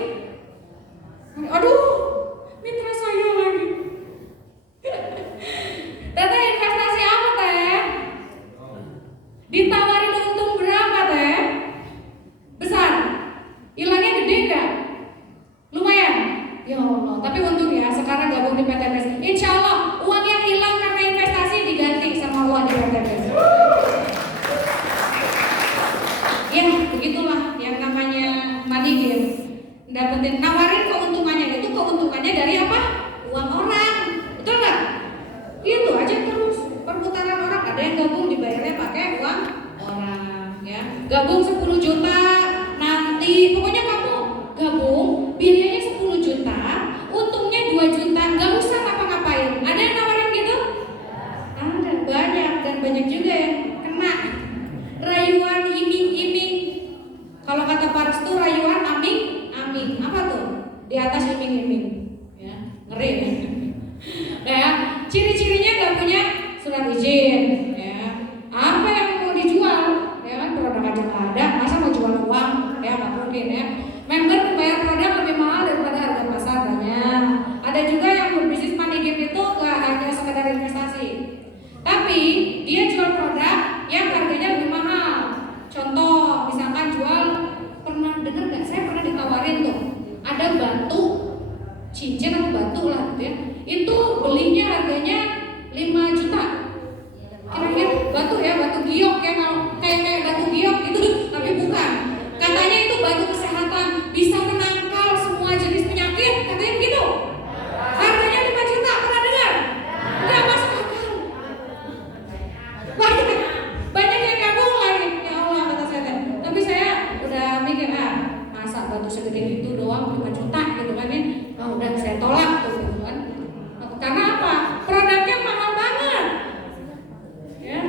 Aduh, mitra saya lagi. Tete investasi apa teh? Ditawarin untung berapa teh? Besar? Hilangnya gede nggak? Lumayan? Ya Allah, tapi untung ya sekarang gabung di PTBS. Insya Allah uang yang hilang karena investasi diganti sama Allah di PTBS. Ya begitulah yang namanya money game. Dapetin, nawarin keuntungannya, itu keuntungannya dari apa? Uang orang, betul nggak? Gitu aja terus perputaran orang. Ada yang gabung dibayarnya pakai uang orang, ya. Gabung 10 juta nanti, pokoknya kamu gabung biayanya 10 juta, untungnya 2 juta, nggak usah ngapa-ngapain. Ada yang nawarin gitu? Ada, banyak, dan banyak juga yang kena rayuan iming-iming. Kalau kata Paris tuh rayuan aming-aming. Apa tuh? Di atas iming-iming, ya, ngeri ya. Ya, ciri-cirinya nggak punya surat izin, ya. Apa yang mau dijual, ya kan produk aja nggak ada, masa mau jual uang, ya nggak mungkin ya. Member membayar produk lebih mahal daripada harga pasar banyak. Ada juga yang berbisnis money game itu nggak hanya sekedar investasi, tapi dia jual produk yang harganya lebih mahal. Contoh, misalkan jual, pernah dengar nggak? Saya pernah ditawarin tuh, ada batu cincin atau batu lah gitu ya. Itu belinya harganya 5 juta. Kira-kira batu ya, batu giok ya, kalau kayak batu giok itu mikir masa batu segede itu doang 5 juta gitu kan ya. Udah saya tolak tuh gitu kan. Karena apa? Produknya mahal banget. Ya.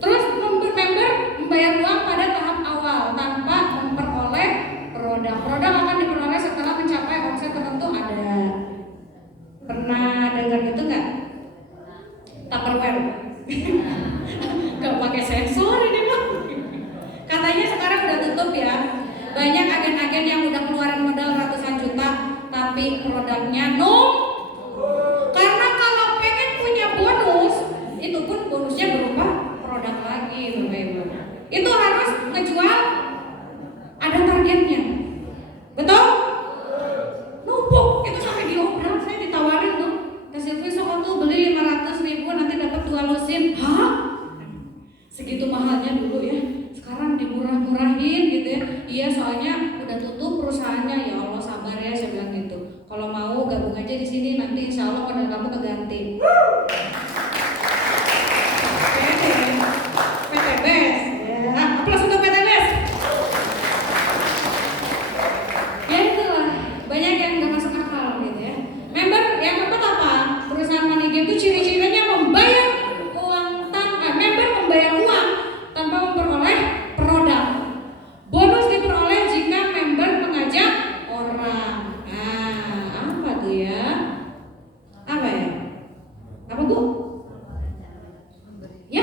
Terus member membayar uang pada tahap awal tanpa memperoleh produk. Produk akan diperoleh setelah mencapai omset tertentu ada. Pernah dengar gitu nggak? Tupperware. Gak pakai sensor ini loh. Katanya sekarang udah tutup ya. Banyak agen-agen yang udah keluarin modal ratusan juta, tapi produknya karena kalau pengen punya bonus, itu pun bonusnya berupa produk lagi, Bapak-Ibu. Itu harus ngejual ada targetnya. Betul? Numpuk, itu sampai diobral, saya ditawarin tuh. Kak Silvi sok tuh beli 500.000 nanti dapat 2 lusin. Hah? Segitu mahalnya dulu ya. Sekarang dimurah-murahin gitu ya. Iya, soalnya udah tutup perusahaannya. Ya Allah, sabar ya, saya bilang gitu. Kalau mau gabung aja di sini, nanti insya Allah modal kamu keganti. PTBS, ya. Aplaus untuk PTBS. Ya itulah, banyak yang nggak masuk akal gitu ya. Member yang keempat apa? Perusahaan money game itu ciri-cirinya membayar membayar uang tanpa memperoleh produk. Bonus diperoleh jika member mengajak orang. Apa tuh ya? Apa ya? Apa Bu? Ya?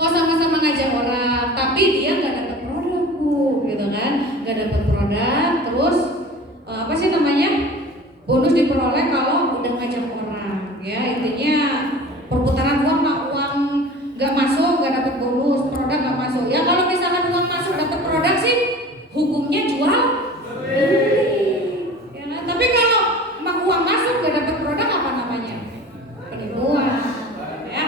Sama-sama ngajak orang, tapi dia nggak dapat produk Bu, gitu kan? Nggak dapat produk, terus apa sih namanya? Bonus diperoleh kalau udah ngajak orang. Ya intinya perputaran uang nggak masuk, nggak dapat bonus, produk nggak masuk. Ya kalau misalkan uang masuk dapat produk sih, hukumnya jual beli. Ya, tapi kalau uang masuk nggak dapat produk apa namanya? Penipuan. Ya.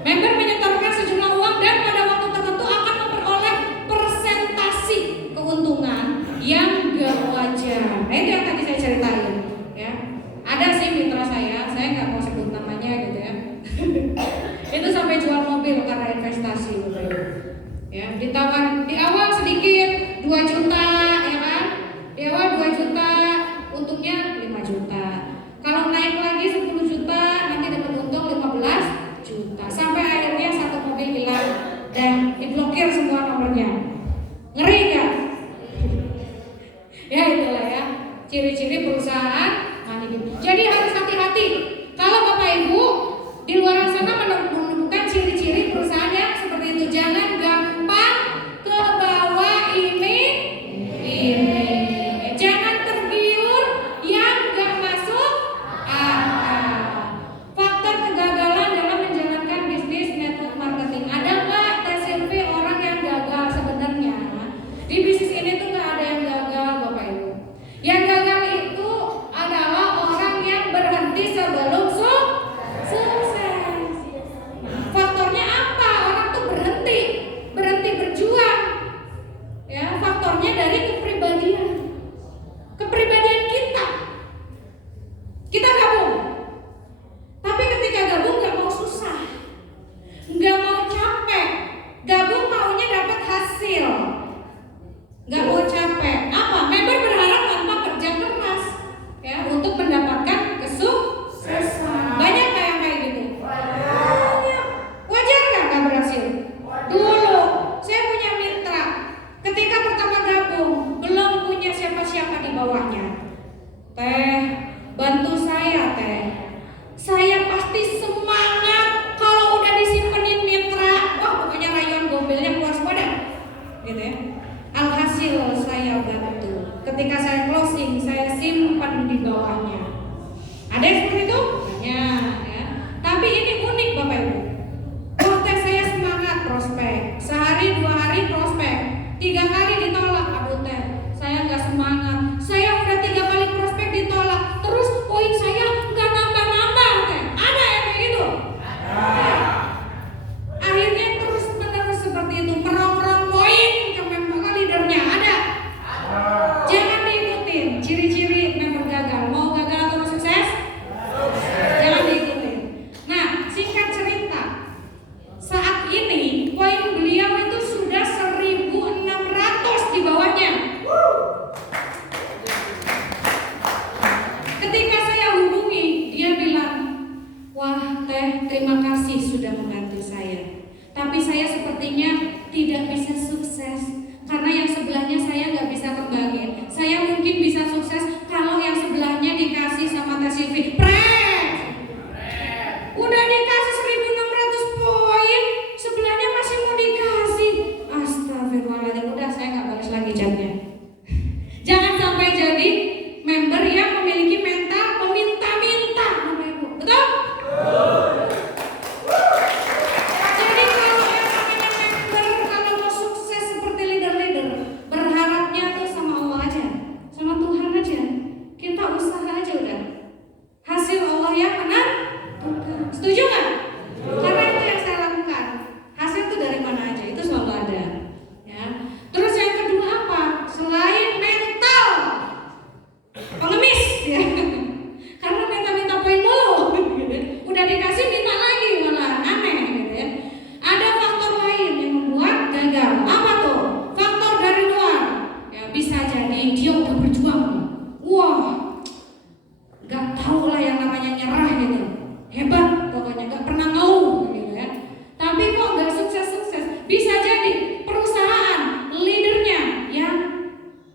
Member menyetorkan sejumlah uang dan pada waktu tertentu akan memperoleh persentasi keuntungan yang nggak wajar. Itu yang tadi saya ceritain. Ya. Ada sih mitra saya nggak mau sebut namanya gitu ya. Itu sampai jual mobil karena investasi gitu. Ya, ditawar di awal sedikit 2 juta ya kan? Di awal 2 juta, untuknya 5 juta. Kalau naik lagi 10 juta, nanti dapat untung 15 juta. Sampai akhirnya satu mobil hilang dan diblokir semua nomornya. Ngeri kan? Ya itulah ya, ciri-ciri perusahaan money game. Jadi harus hati-hati. Kalau Bapak Ibu di luar sana menemukan ciri-ciri perusahaan yang seperti itu, jangan gampang ke bawah ini. Jangan tergiur yang gak masuk akal. Faktor kegagalan dalam menjalankan bisnis network marketing. Ada nggak Teh Silvi orang yang gagal? Sebenarnya di bisnis ini tuh nggak ada yang gagal Bapak Ibu. Yang gagal itu adalah orang yang berhenti sebelum sukses. Faktornya apa? Orang tuh berhenti berjuang. Ya, faktornya dari kepribadian kita. Kita gabung, tapi ketika gabung nggak mau susah, nggak mau capek. Gabung maunya dapat hasil, nggak mau capek. Apa? Member berharap tanpa kerja keras, ya, untuk mendapatkan kesuksesan. Banyak kayak gitu. Wajar nggak berhasil? Dulu saya punya mitra, ketika pertama gabung belum punya siapa-siapa di bawahnya. Teh, bantu saya Teh. Saya pasti semangat kalau udah disimpenin mitra. Wah, pokoknya rayuan gombelnya keluar semua gitu ya. Alhasil saya bantu. Ketika saya closing, saya simpan di bawahnya. Ada yang seperti itu? Banyak ya. Tapi ini unik Bapak Ibu. Teh saya semangat prospek. Sehari 2 hari prospek. 3 kali ditolak. Aduh Teh, saya nggak semangat. Saya udah 3 kali prospek ditolak. Terus poin saya nggak nambah-nambah Teh. Ada yang kayak gitu? Ada. Akhirnya terus menerus seperti itu. Merong-rong poin ke member leadernya. Ada? Jangan diikutin ciri-ciri member gagal. Mau gagal atau mau sukses? Jangan diikutin. Astagfirullahaladzim, udah saya nggak balas lagi chatnya. Jangan sampai jadi member yang memiliki mental meminta-minta, Bapak Ibu. Betul? Jadi kalau yang namanya member, kalau mau sukses seperti leader-leader, berharapnya tuh sama Allah aja, sama Tuhan aja. Kita usaha aja udah. Hasil Allah yang menentukan. Setuju nggak? Karena itu yang saya lakukan. Hasil itu dari mana aja, itu selalu ada. Ya. Terus yang kedua apa? Selain mental pengemis, ya. Karena minta-minta poin mulu, udah dikasih minta lagi, malah aneh, gitu ya. Ada faktor lain yang membuat gagal. Apa tuh? Faktor dari luar. Ya bisa jadi dia udah berjuang. Wah, gak tau lah yang namanya nyerah gitu. Hebat, pokoknya gak pernah ngeluh gitu ya. Tapi kok gak sukses-sukses. Bisa jadi perusahaan leadernya yang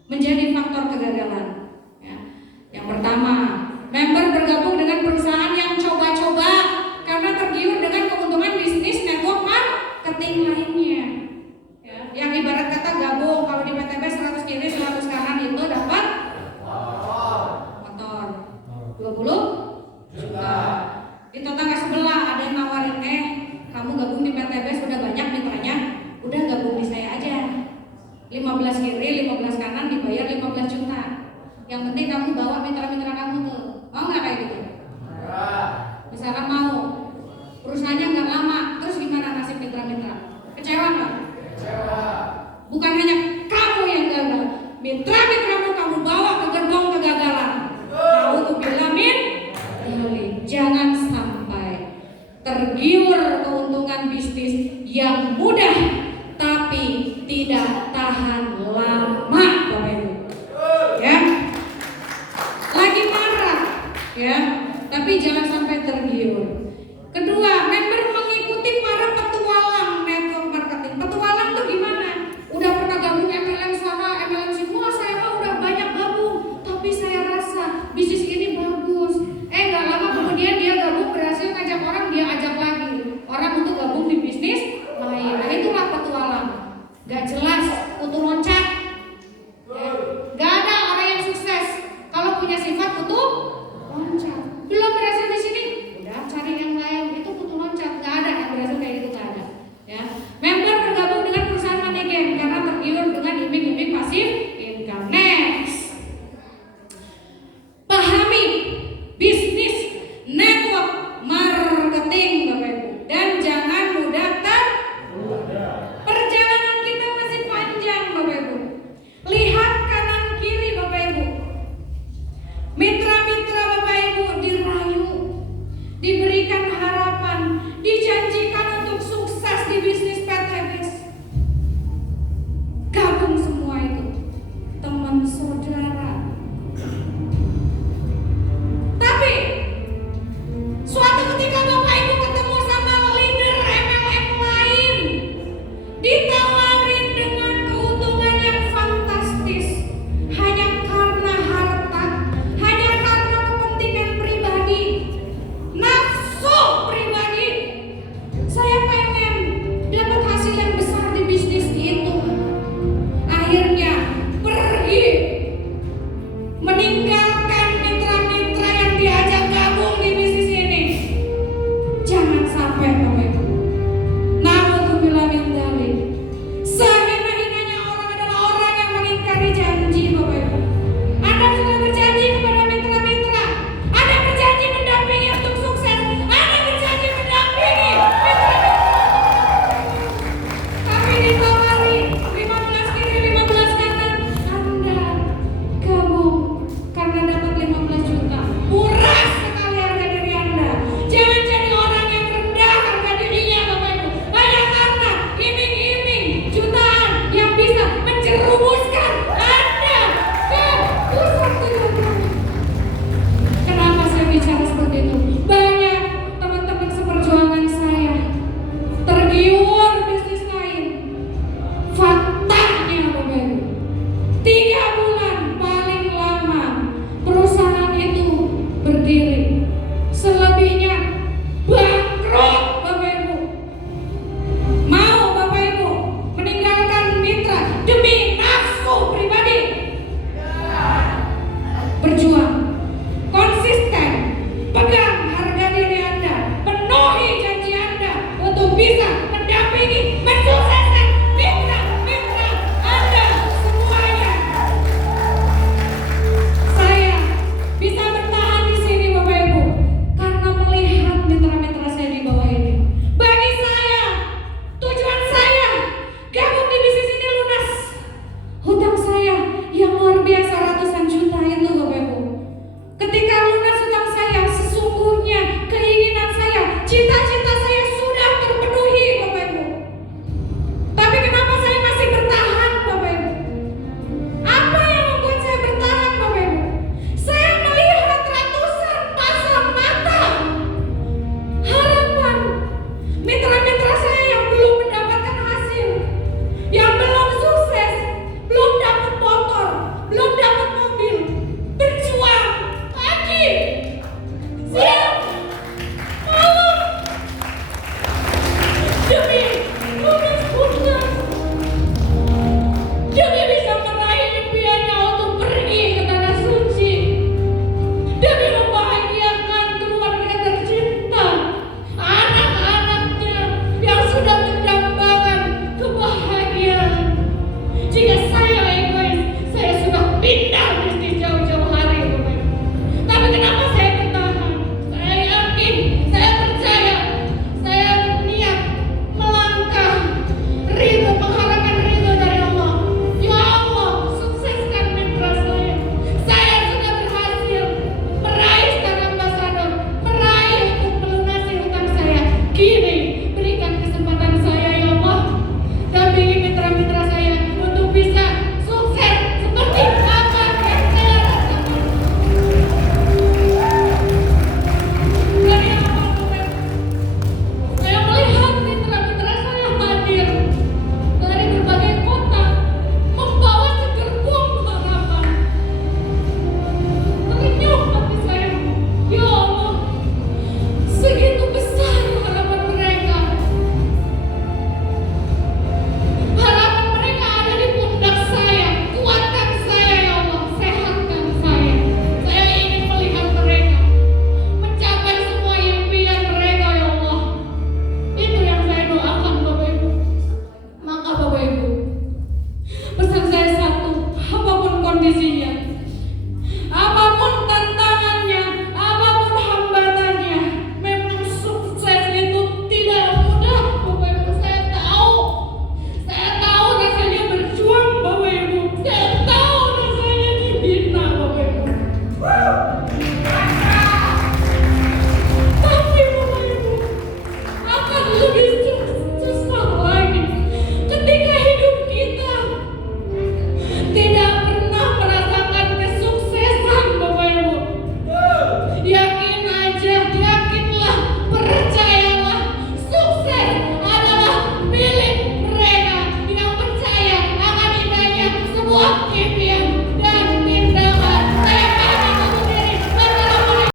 menjadi faktor kegagalan. Ya. Yang pertama, member bergabung dengan perusahaan yang coba-coba karena tergiur dengan keuntungan bisnis network marketing lainnya. Ya. Yang ibarat kata gabung, kalau di PTB 100 kiri 100 kanan itu dapat motor 20 juta. Di tetangga sebelah ada yang nawarin, kamu gabung di PTB sudah banyak mitranya, udah gabung di saya aja. 15 kiri, 15 kanan dibayar 15 juta. Yang penting kamu bawa mitra-mitra kamu tuh. Mau nggak kayak gitu? Misalkan mau, perusahaannya nggak lama, terus gimana nasib mitra-mitra? Kecewa nggak? Kecewa. Bukan hanya kamu yang gagal, mitra-mitramu kamu bawa ke gerbong kegagalan. Tahu tuh bilamin? Jangan sampai tergiur keuntungan bisnis yang mudah tapi tidak tahan lama, Bapak Ibu. Ya. Lagi marah, ya. Tapi jangan sampai tergiur. Kedua, member mengikuti para petualang network marketing. Petualang tuh gimana? Udah pernah gabung MLM sana, MLM sini. Wah, saya mah udah banyak gabung, tapi saya rasa bisnis ini bagus. Gak lama kemudian dia gabung, berhasil ngajak orang, dia ajak lagi orang untuk gabung di bisnis lain. Nah, itulah petualang. Gak jelas, kutu loncat. Ya. Gak ada orang yang sukses kalau punya sifat kutu loncat. Belum berhasil di sini, udah cari yang lain. Itu kutu loncat. Gak ada yang berhasil kayak gitu, gak ada. Ya. Member bergabung dengan perusahaan money game karena tergiur dengan iming-iming pasif income. Next, pahami bisnis network marketing, Bapak Ibu, dan jangan mudah tergoda. Perjalanan kita masih panjang, Bapak Ibu. Lihat kanan kiri, Bapak Ibu. Mitra-mitra Bapak Ibu dirayu, diberikan harapan, dijanjikan untuk sukses di bisnis PTBS. Gabung semua itu, teman saudara. Tapi suatu ketika Bapak Ibu ketemu sama leader MLM lain, ditawarin dengan keuntungan yang fantastis, hanya karena harta, hanya karena kepentingan pribadi, nafsu pribadi. Saya pengen dapat hasil yang besar di bisnis itu. Akhirnya pergi meninggalkan mitra-mitra yang diajak gabung di bisnis ini. Jangan sampai, Bapak Ibu. Na'udzubillah min dzalik. Sehina-hinanya orang adalah orang yang mengingkari janji, Bapak Ibu. Anda sudah berjanji kepada mitra-mitra, Anda berjanji mendampingi untuk sukses, Anda berjanji mendampingi mitra-mitra. Tapi ditawari 15 kiri 15 kanan, Anda pindah